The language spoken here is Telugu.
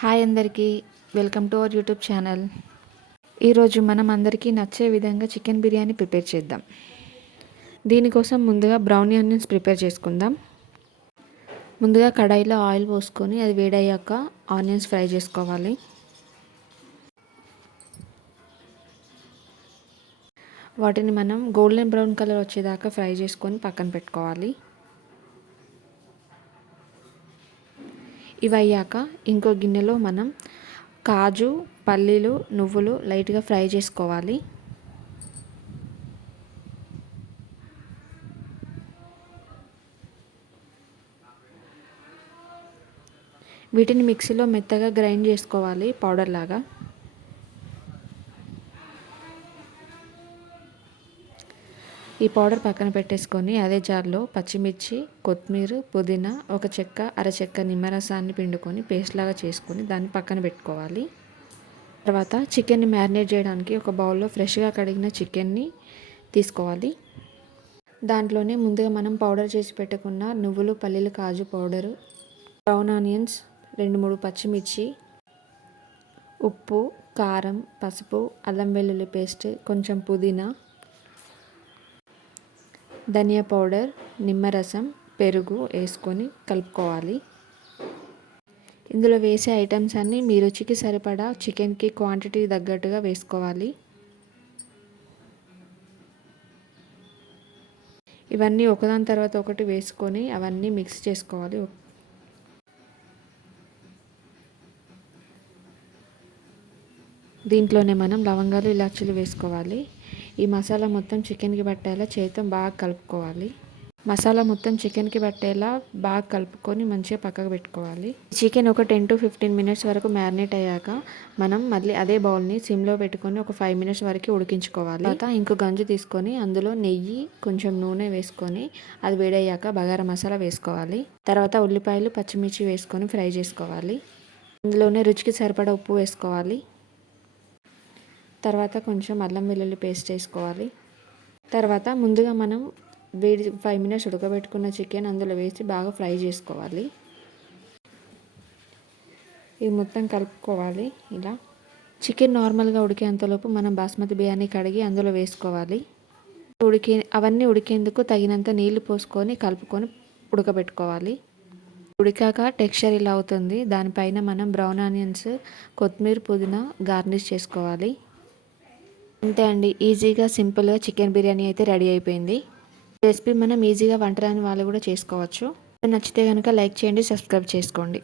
హాయ్ అందరికీ. Welcome to our YouTube channel. ఈరోజు మనం అందరికీ నచ్చే విధంగా చికెన్ బిర్యానీ ప్రిపేర్ చేద్దాం. దీనికోసం ముందుగా బ్రౌన్ ఆనియన్స్ ప్రిపేర్ చేసుకుందాం. ముందుగా కడాయిలో ఆయిల్ పోసుకొని అది వేడయ్యాక ఆనియన్స్ ఫ్రై చేసుకోవాలి. వాటిని మనం గోల్డెన్ బ్రౌన్ కలర్ వచ్చేదాకా ఫ్రై చేసుకొని పక్కన పెట్టుకోవాలి. ఇవి అయ్యాక ఇంకో గిన్నెలో మనం కాజు పల్లీలు నువ్వులు లైట్గా ఫ్రై చేసుకోవాలి. వీటిని మిక్సీలో మెత్తగా గ్రైండ్ చేసుకోవాలి పౌడర్ లాగా ఈ పౌడర్ పక్కన పెట్టేసుకొని అదే జార్లో పచ్చిమిర్చి కొత్తిమీర పుదీనా ఒక చెక్క అరచెక్క నిమ్మరసాన్ని పిండుకొని పేస్ట్ లాగా చేసుకొని దాన్ని పక్కన పెట్టుకోవాలి. తర్వాత చికెన్ని మ్యారినేట్ చేయడానికి ఒక బౌల్లో ఫ్రెష్గా కడిగిన చికెన్ని తీసుకోవాలి. దాంట్లోనే ముందుగా మనం పౌడర్ చేసి పెట్టుకున్న నువ్వులు పల్లీలు కాజు పౌడరు బ్రౌన్ ఆనియన్స్ రెండు మూడు పచ్చిమిర్చి ఉప్పు కారం పసుపు అల్లం వెల్లుల్లి పేస్ట్ కొంచెం పుదీనా ధనియా పౌడర్ నిమ్మరసం పెరుగు వేసుకొని కలుపుకోవాలి. ఇందులో వేసే ఐటమ్స్ అన్నీ మీ రుచికి సరిపడా చికెన్కి క్వాంటిటీ తగ్గట్టుగా వేసుకోవాలి. ఇవన్నీ ఒకదాని తర్వాత ఒకటి వేసుకొని అవన్నీ మిక్స్ చేసుకోవాలి. దీంట్లోనే మనం లవంగాలు ఇలాచీలు వేసుకోవాలి. ఈ మసాలా మొత్తం చికెన్కి పట్టేలా చేతితో బాగా కలుపుకోవాలి. మసాలా మొత్తం చికెన్కి పట్టేలా బాగా కలుపుకొని మంచిగా పక్కకు పెట్టుకోవాలి. చికెన్ ఒక టెన్ టు ఫిఫ్టీన్ మినిట్స్ వరకు మ్యారినేట్ అయ్యాక మనం మళ్ళీ అదే బౌల్ని సిమ్లో పెట్టుకొని ఒక ఫైవ్ మినిట్స్ వరకు ఉడికించుకోవాలి. తర్వాత ఇంకో గంజు తీసుకొని అందులో నెయ్యి కొంచెం నూనె వేసుకొని అది వేడయ్యాక బగారా మసాలా వేసుకోవాలి. తర్వాత ఉల్లిపాయలు పచ్చిమిర్చి వేసుకొని ఫ్రై చేసుకోవాలి. అందులోనే రుచికి సరిపడా ఉప్పు వేసుకోవాలి. తర్వాత కొంచెం అల్లం వెల్లుల్లి పేస్ట్ వేసుకోవాలి తర్వాత ముందుగా మనం వేడి ఫైవ్ మినిట్స్ ఉడకబెట్టుకున్న చికెన్ అందులో వేసి బాగా ఫ్రై చేసుకోవాలి. ఇది మొత్తం కలుపుకోవాలి ఇలా. చికెన్ నార్మల్గా ఉడికేంతలోపు మనం బాస్మతి బిర్యానీ కడిగి అందులో వేసుకోవాలి. ఉడికే అవన్నీ ఉడికేందుకు తగినంత నీళ్ళు పోసుకొని కలుపుకొని ఉడకబెట్టుకోవాలి. ఉడికాక టెక్స్చర్ ఇలా అవుతుంది. దానిపైన మనం బ్రౌన్ ఆనియన్స్ కొత్తిమీర పుదీనా గార్నిష్ చేసుకోవాలి. అంతే అండి. ఈజీగా సింపుల్గా చికెన్ బిర్యానీ అయితే రెడీ అయిపోయింది. రెసిపీ మనం ఈజీగా వంట రాని వాళ్ళు కూడా చేసుకోవచ్చు. నచ్చితే కనుక లైక్ చేయండి సబ్స్క్రైబ్ చేసుకోండి.